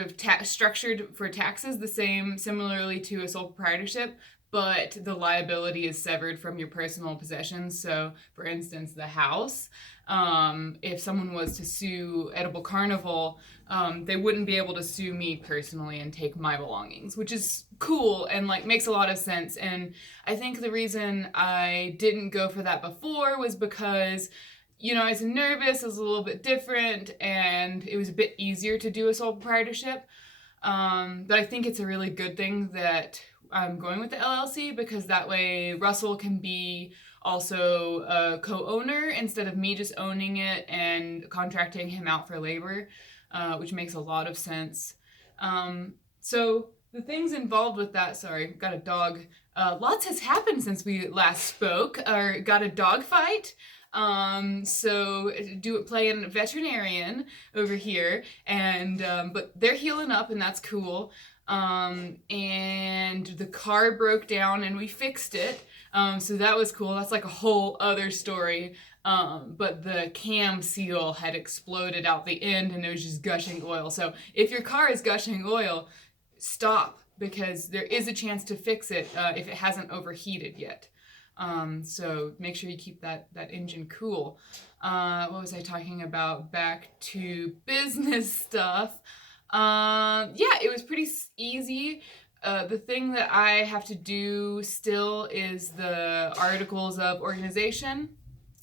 of structured for taxes the same, similarly to a sole proprietorship, but the liability is severed from your personal possessions. So, for instance, the house, if someone was to sue Edible Carnival, they wouldn't be able to sue me personally and take my belongings, which is cool and like makes a lot of sense. And I think the reason I didn't go for that before was because, you know, I was nervous, it was a little bit different, and it was a bit easier to do a sole proprietorship. But I think it's a really good thing that I'm going with the LLC, because that way Russell can be also a co-owner instead of me just owning it and contracting him out for labor, which makes a lot of sense. So the things involved with that, sorry, got a dog. Lots has happened since we last spoke, or got a dog fight. So playing veterinarian over here, and but they're healing up and that's cool. And the car broke down and we fixed it. So that was cool. That's like a whole other story. But the cam seal had exploded out the end and it was just gushing oil. So if your car is gushing oil, stop, because there is a chance to fix it if it hasn't overheated yet. So make sure you keep that engine cool. What was I talking about? Back to business stuff. Yeah, it was pretty easy. The thing that I have to do still is the articles of organization.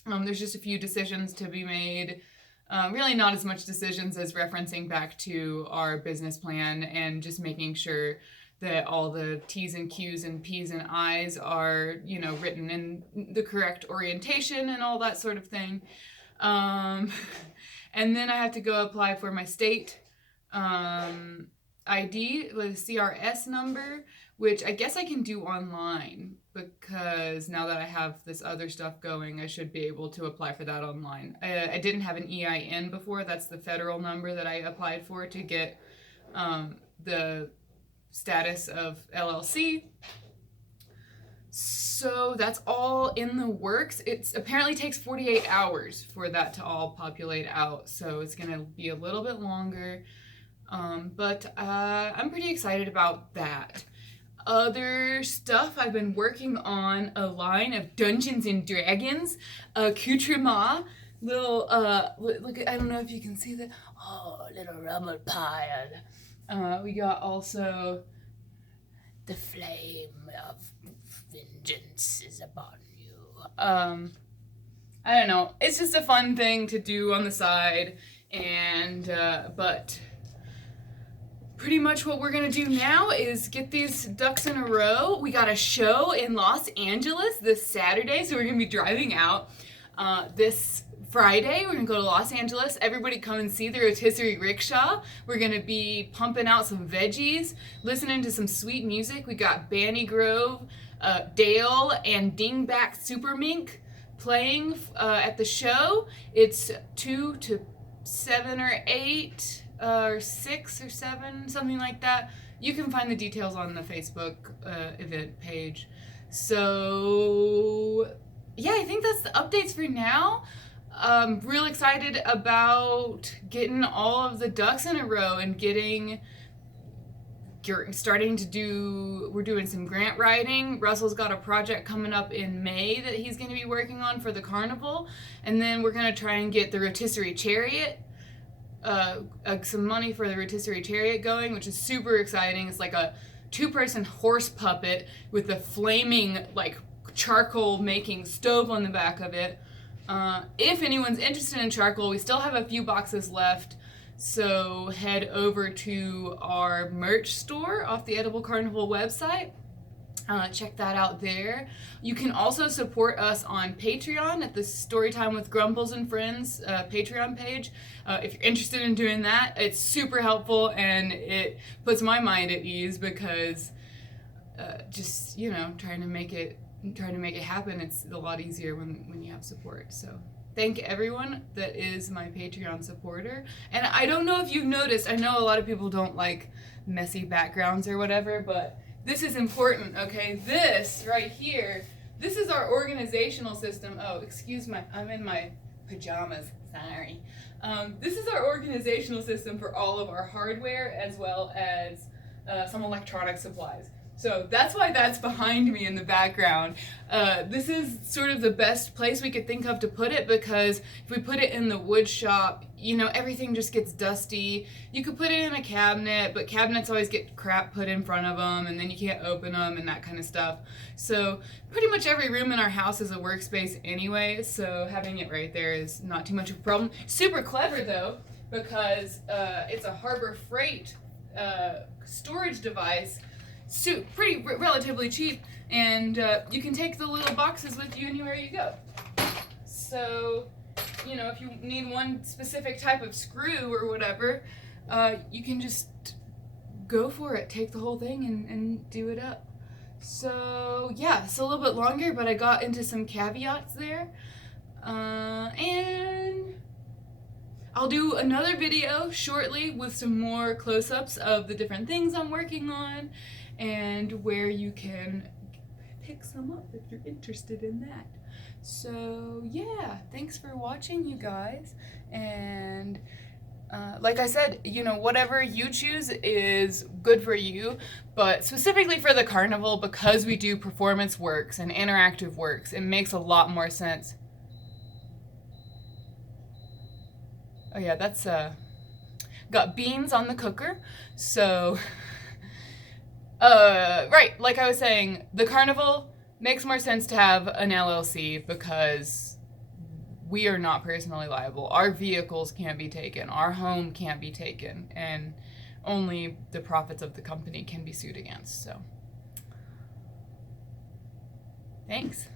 There's just a few decisions to be made. Really not as much decisions as referencing back to our business plan and just making sure that all the T's and Q's and P's and I's are, you know, written in the correct orientation and all that sort of thing. And then I have to go apply for my state ID with a CRS number, which I guess I can do online, because now that I have this other stuff going, I should be able to apply for that online. I didn't have an EIN before. That's the federal number that I applied for to get the status of LLC. So that's all in the works. It apparently takes 48 hours for that to all populate out, so it's gonna be a little bit longer. But I'm pretty excited about that. Other stuff, I've been working on a line of Dungeons and Dragons accoutrement. Little, look, I don't know if you can see that. Oh, little rubber pile. We got also the flame of vengeance is upon you. I don't know. It's just a fun thing to do on the side, and but pretty much what we're gonna do now is get these ducks in a row. We got a show in Los Angeles this Saturday, so we're gonna be driving out this Friday. We're gonna go to Los Angeles. Everybody come and see the rotisserie rickshaw. We're gonna be pumping out some veggies, listening to some sweet music. We got Banny Grove, Dale, and Dingback Super Mink playing at the show. It's 2 to 7 or 8 or 6 or 7, something like that. You can find the details on the Facebook event page. So yeah, I think that's the updates for now. Real excited about getting all of the ducks in a row and starting to do, we're doing some grant writing. Russell's got a project coming up in May that he's going to be working on for the Carnival, and then we're going to try and get the rotisserie chariot, some money for the rotisserie chariot going, which is super exciting. It's like a 2-person horse puppet with a flaming like charcoal making stove on the back of it. If anyone's interested in charcoal, we still have a few boxes left, so head over to our merch store off the Edible Carnival website. Check that out there. You can also support us on Patreon at the Storytime with Grumbles and Friends Patreon page. If you're interested in doing that, it's super helpful and it puts my mind at ease, because just, you know, trying to make it happen, it's a lot easier when you have support. So thank everyone that is my Patreon supporter. And I don't know if you've noticed, I know a lot of people don't like messy backgrounds or whatever, but this is important, okay? This right here, this is our organizational system. Oh, excuse me, I'm in my pajamas. Sorry. This is our organizational system for all of our hardware as well as some electronic supplies. So that's why that's behind me in the background. This is sort of the best place we could think of to put it, because if we put it in the wood shop, you know, everything just gets dusty. You could put it in a cabinet, but cabinets always get crap put in front of them, and then you can't open them and that kind of stuff. So pretty much every room in our house is a workspace anyway, so having it right there is not too much of a problem. Super clever though, because it's a Harbor Freight storage device. Pretty relatively cheap, and you can take the little boxes with you anywhere you go. So, you know, if you need one specific type of screw or whatever, you can just go for it. Take the whole thing and do it up. So, yeah, it's a little bit longer, but I got into some caveats there. And I'll do another video shortly with some more close-ups of the different things I'm working on, and where you can pick some up if you're interested in that. So yeah, thanks for watching, you guys, and like I said, you know, whatever you choose is good for you, but specifically for the Carnival, because we do performance works and interactive works, it makes a lot more sense. Oh yeah, that's got beans on the cooker, so right, like I was saying, the Carnival makes more sense to have an LLC because we are not personally liable. Our vehicles can't be taken, our home can't be taken, and only the profits of the company can be sued against, so. Thanks.